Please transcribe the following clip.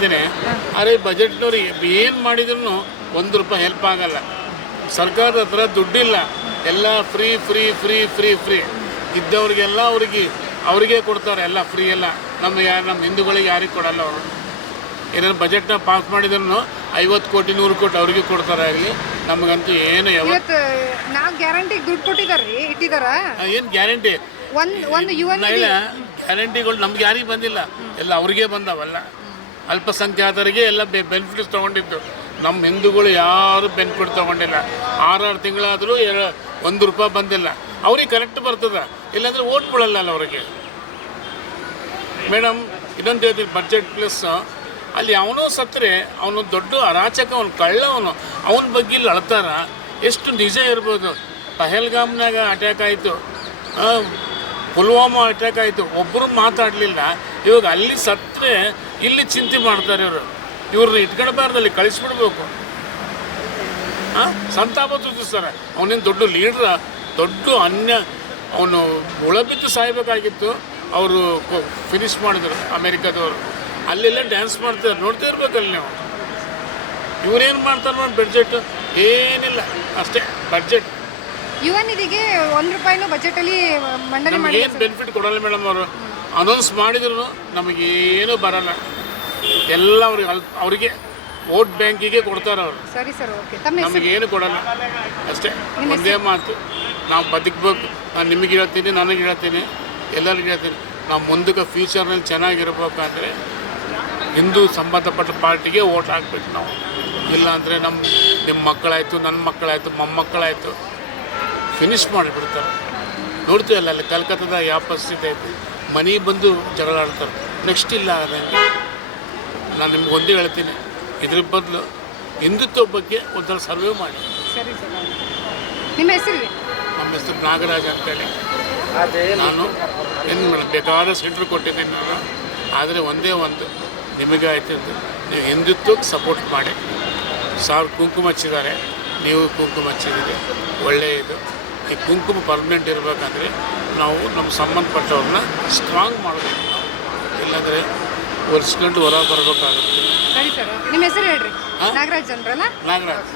ಮಾಡ್ತೀನಿ. ಆದರೆ ಬಜೆಟ್ನವ್ರು ಏನು ಮಾಡಿದ್ರು ₹1 ಹೆಲ್ಪ್ ಆಗಲ್ಲ. ಸರ್ಕಾರದ ಹತ್ರ ದುಡ್ಡಿಲ್ಲ, ಎಲ್ಲ free free free free free ಇದ್ದವ್ರಿಗೆಲ್ಲ ಅವರಿಗೆ ಕೊಡ್ತಾರೆ, ಎಲ್ಲ ಫ್ರೀ ಎಲ್ಲ. ನಮ್ಮ ಹಿಂದೂಗಳಿಗೆ ಯಾರಿಗೆ ಕೊಡಲ್ಲ ಅವರು. ಏನಾದ್ರು ಬಜೆಟ್ನ ಪಾಸ್ ಮಾಡಿದ್ರು 50 ಕೋಟಿ 100 ಕೋಟಿ ಅವ್ರಿಗೆ ಕೊಡ್ತಾರೆ. ಆಗಲಿ ನಮಗಂತೂ ಏನು ನಾವು ಗ್ಯಾರಂಟಿಗೆ ದುಡ್ಡು ಕೊಟ್ಟಿದಾರ್ರಿ, ಇಟ್ಟಿದಾರ. ಏನು ಗ್ಯಾರಂಟಿ? ಒಂದು ಗ್ಯಾರಂಟಿಗಳು ನಮ್ಗೆ ಯಾರಿಗೆ ಬಂದಿಲ್ಲ, ಎಲ್ಲ ಅವ್ರಿಗೆ ಬಂದವಲ್ಲ. ಅಲ್ಪಸಂಖ್ಯಾತರಿಗೆ ಎಲ್ಲ ಬೆನಿಫಿಟ್ಸ್ ತೊಗೊಂಡಿದ್ದು. ನಮ್ಮ ಹಿಂದೂಗಳು ಯಾರು ಬೆನಿಫಿಟ್ ತೊಗೊಂಡಿಲ್ಲ. 6 ತಿಂಗಳಾದರೂ ₹1 ಬಂದಿಲ್ಲ. ಅವ್ರಿಗೆ ಕರೆಕ್ಟ್ ಬರ್ತದೆ, ಇಲ್ಲಾಂದರೆ ಓಟ್ ಬೀಳಲ್ಲ ಅವ್ರಿಗೆ. ಮೇಡಮ್ ಇದೊಂದು ಹೇಳ್ತೀನಿ, ಬಡ್ಜೆಟ್ ಪ್ಲಸ್ ಅಲ್ಲಿ ಅವನೋ ಸತ್ತರೆ ಅವನು ದೊಡ್ಡ ಅರಾಚಕ, ಅವನು ಕಳ್ಳ, ಅವನ ಬಗ್ಗೆ ಇಲ್ಲಿ ಅಳ್ತಾರ. ಎಷ್ಟು ನಿಜ ಇರ್ಬೋದು. ಪಹಲ್ಗಾಮ್ನಾಗ ಅಟ್ಯಾಕ್ ಆಯಿತು, ಪುಲ್ವಾಮಾ ಅಟ್ಯಾಕ್ ಆಯಿತು, ಒಬ್ಬರು ಮಾತಾಡಲಿಲ್ಲ. ಇವಾಗ ಅಲ್ಲಿ ಸತ್ತರೆ ಇಲ್ಲಿ ಚಿಂತೆ ಮಾಡ್ತಾರೆ ಇವ್ರನ್ನ ಇಟ್ಕೊಳ್ಬಾರ್ದು, ಅಲ್ಲಿ ಕಳಿಸ್ಬಿಡ್ಬೇಕು. ಸಂತಾಪ ಸೂಚಿಸ್ತಾರೆ. ಅವನೇನು ದೊಡ್ಡ ಲೀಡ್ರ, ದೊಡ್ಡ ಅವನು ಉಳಬಿದ್ದು ಸಾಯ್ಬೇಕಾಗಿತ್ತು, ಅವರು ಫಿನಿಶ್ ಮಾಡಿದ್ರು ಅಮೇರಿಕಾದವರು. ಅಲ್ಲೆಲ್ಲ ಡ್ಯಾನ್ಸ್ ಮಾಡ್ತಾರೆ, ನೋಡ್ತಾ ಇರ್ಬೇಕಲ್ಲಿ ನೀವು. ಇವ್ರೇನು ಮಾಡ್ತಾರೆ ನೋಡಿ, ಬಡ್ಜೆಟ್ ಏನಿಲ್ಲ, ಅಷ್ಟೇ ಬಡ್ಜೆಟ್. ಯುವ ನಿಧಿಗೆ ₹1 ಬಜೆಟಲ್ಲಿ ಮಂಡನೆ ಮಾಡಿ ಏನು ಬೆನಿಫಿಟ್ ಕೊಡಲ್ಲ ಮೇಡಮ್. ಅವರು ಅನೌನ್ಸ್ ಮಾಡಿದ್ರು ನಮಗೇನು ಬರಲ್ಲ. ಎಲ್ಲ ಅವರಿಗೆ ವೋಟ್ ಬ್ಯಾಂಕಿಗೆ ಕೊಡ್ತಾರೆ ಅವರು. ಸರಿ ಸರ್, ಓಕೆ. ನಮಗೇನು ಕೊಡಲ್ಲ, ಅಷ್ಟೇ. ಒಂದೇ ಮಾತು, ನಾವು ಬದುಕಬೇಕು. ನಾನು ನಿಮಗೆ ಹೇಳ್ತೀನಿ, ನನಗೆ ಹೇಳ್ತೀನಿ, ಎಲ್ಲರಿಗೂ ಹೇಳ್ತೀನಿ. ನಾವು ಮುಂದಕ್ಕೆ ಫ್ಯೂಚರ್ನಲ್ಲಿ ಚೆನ್ನಾಗಿರ್ಬೇಕಂದ್ರೆ ಹಿಂದೂ ಸಂಬಂಧಪಟ್ಟ ಪಾರ್ಟಿಗೆ ವೋಟ್ ಹಾಕ್ಬೇಕು ನಾವು. ಇಲ್ಲಾಂದರೆ ನಿಮ್ಮ ಮಕ್ಕಳಾಯಿತು, ನನ್ನ ಮಕ್ಕಳಾಯಿತು, ಮೊಮ್ಮಕ್ಕಳಾಯಿತು, ಫಿನಿಶ್ ಮಾಡಿಬಿಡ್ತಾರೆ. ನೋಡ್ತೀವಲ್ಲ, ಅಲ್ಲಿ ಕಲ್ಕತ್ತಾದ ಯಾವ ಪರಿಸ್ಥಿತಿ ಐತಿ. ಮನೆಗೆ ಬಂದು ಜಗಳ ಆಡ್ತಾರೆ, ನೆಕ್ಸ್ಟ್ ಇಲ್ಲ ಅದಂಗೆ. ನಾನು ನಿಮ್ಗೆ ಒಂದೇ ಹೇಳ್ತೀನಿ, ಇದ್ರ ಬದಲು ಹಿಂದುತ್ವ ಬಗ್ಗೆ ಒಂಥರ ಸರ್ವೆ ಮಾಡಿ. ಸರಿ ಸರ್. ನಿಮ್ಮ ಹೆಸರು? ನಮ್ಮ ಹೆಸರು ನಾಗರಾಜ್ ಅಂತೇಳಿ. ನಾನು ಏನು ಮೇಡಮ್ ಬೇಕಾದ ಸೆಂಟ್ರ್ ಕೊಟ್ಟಿದ್ದೀನಿ ನಾನು. ಆದರೆ ಒಂದೇ ಒಂದು ನಿಮಗೆ ಆಯ್ತಿದ್ದು, ನೀವು ಹಿಂದುತ್ವಕ್ಕೆ ಸಪೋರ್ಟ್ ಮಾಡಿ. 1000 ಕುಂಕುಮ ಹಚ್ಚಿದ್ದಾರೆ, ನೀವು ಕುಂಕುಮ ಹಚ್ಚಿದ್ದೀರಿ, ಒಳ್ಳೆಯದು. ಈ ಕುಂಕುಮ ಪರ್ಮನೆಂಟ್ ಇರಬೇಕಂದ್ರೆ ನಾವು ನಮ್ಮ ಸಂಬಂಧಪಟ್ಟವ್ರನ್ನ ಸ್ಟ್ರಾಂಗ್ ಮಾಡಬೇಕು. ಇಲ್ಲಾಂದರೆ ಒರೆಸ್ಕೊಂಡು ಹೊರ ಬರಬೇಕಾಗುತ್ತೆ. ಸರಿ ಸರ್. ನಿಮ್ಮ ಹೆಸರು ಹೇಳ್ರಿ. ನಾಗರಾಜ್ ಅಂದ್ರಲ್ಲ? ನಾಗರಾಜ್.